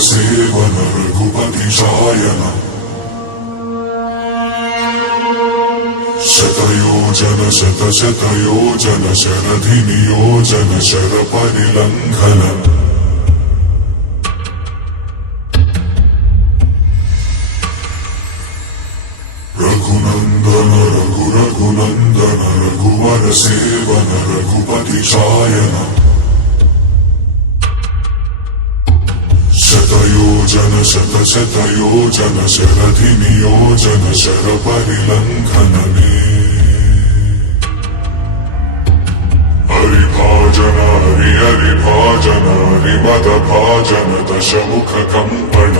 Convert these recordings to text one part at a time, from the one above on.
seven Raghupati Shayan शतयोजन शतशतयोजन शरधि नियोजन sir परिलंघन Raghunandan Raghunandan रघुवर seven Raghupati Shayan शतयोजन शतशतयोजन शरधि नियोजन sir परिलंघन हरिभाजन हरिभाजन हरिमद भाजन दशमुख कंपन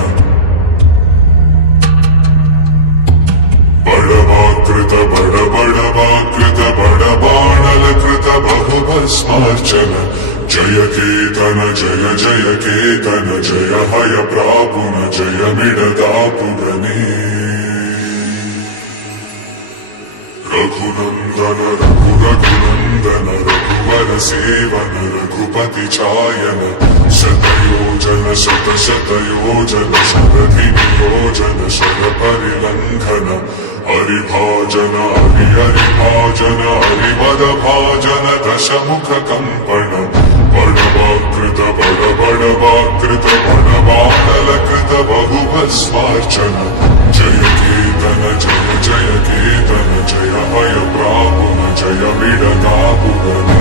बड़वाकृत बड़वाकृत बड़बाणलकृत बहुभस्मार्चन जय केतन जय जय केतन जय हय प्रापुन जय मिडदापुगने रघुनंदन रघुनंदन रघुवर सेवन रघुपति चायन शतयोजन शतशतयोजन शरधि नियोजन शर परिलंघन हरिभाजन हरिभाजन हरिमद भाजन दशमुख कंपन बड़वाकृत बड़वाकृत बड़बाणलकृत बहुभस्मार्चन जय केतन जय जय केतन जय हय प्रापुन जय विडदापुगन